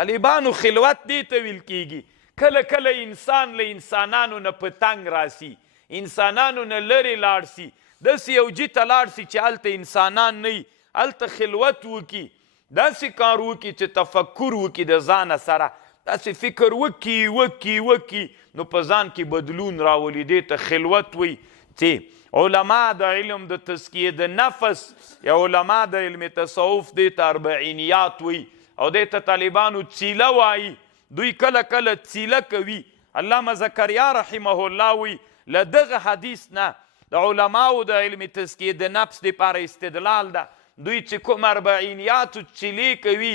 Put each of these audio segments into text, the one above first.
طالبانو خلوت دی ته ویل کیږي کله کله انسان له انسانانو نه په تنګ راسي انسانانو نه لرې لاړ سي داسې یو جي ته لاړ سي چې هلته انسانان نه وي هلته خلوت وکړي داسې کار وکړي چې تفکر وکړي د ځانه سره داسې فکر وکړي نو په ځان کې بدلون راولي دې ته خلوت وي چې علما د علم د تزکیې د نفس یا علما د علم تصوف دې ته اربعینیات وي او دې ته طالبانو څیله وایي دوی کله کله څیله کوي علامه زکریا رحمه الله وی له دغه حدیث نه د علماو د علم تزکیې د نفس دپاره استدلال ده دوی چې کوم اربعینیاتو څیلې کوي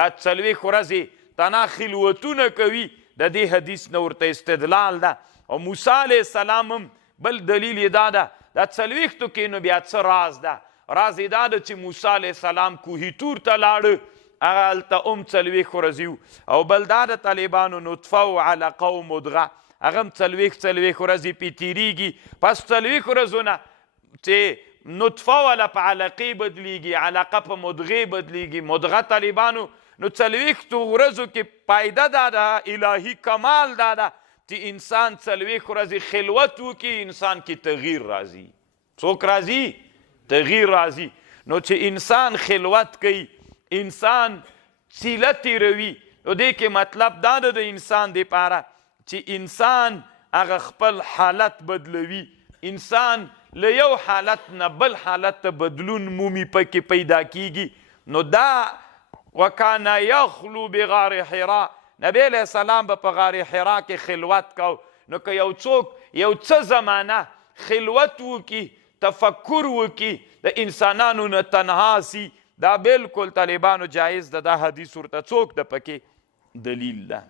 دا 40 ورځې تنا خلوتونه کوي د دې حدیث نه ورته استدلال ده او موسی علیه السلام هم بل دلیل یې دا ده دا 40 کې نو بیا څه راز ده راز یې دا ده چې موسی علیه السلام کوهي تور ته لاړه هغه هلته هم 40 ورځې او بل دا د طالبانو نطفه او علقه او مدغه هغه هم 40 ورځې پې تېرېږي پس 40 ورځو نه چې نطفه والا په علقې بدلیږي علقه په مدغې بدلیږي مدغه طالبانو نو 40 ورځو کې پایده دا ده الهي کمال دا ده چې انسان 40 ورځې خلوت وکړي انسان کې تغییر راځي څوک راځي تغییر راځي نو چې انسان خلوت کوي انسان څیله تیروي نو دې کې مطلب دا ده د انسان دپاره چې انسان هغه خپل حالت بدلوي انسان له یو حالت نه بل حالت ته بدلون مومي پکې پیدا کیږي نو دا وکانه یخلو بغار حرا نبی علیه السلام به په غار حرا کې خلوت کو نو که یو څوک یو څه زمانه خلوت وکړي تفکر وکړي د انسانانو نه تنها سي دا بالکل طالبانو جایز ده دا حدیث ورته څوک د پکې دلیل ده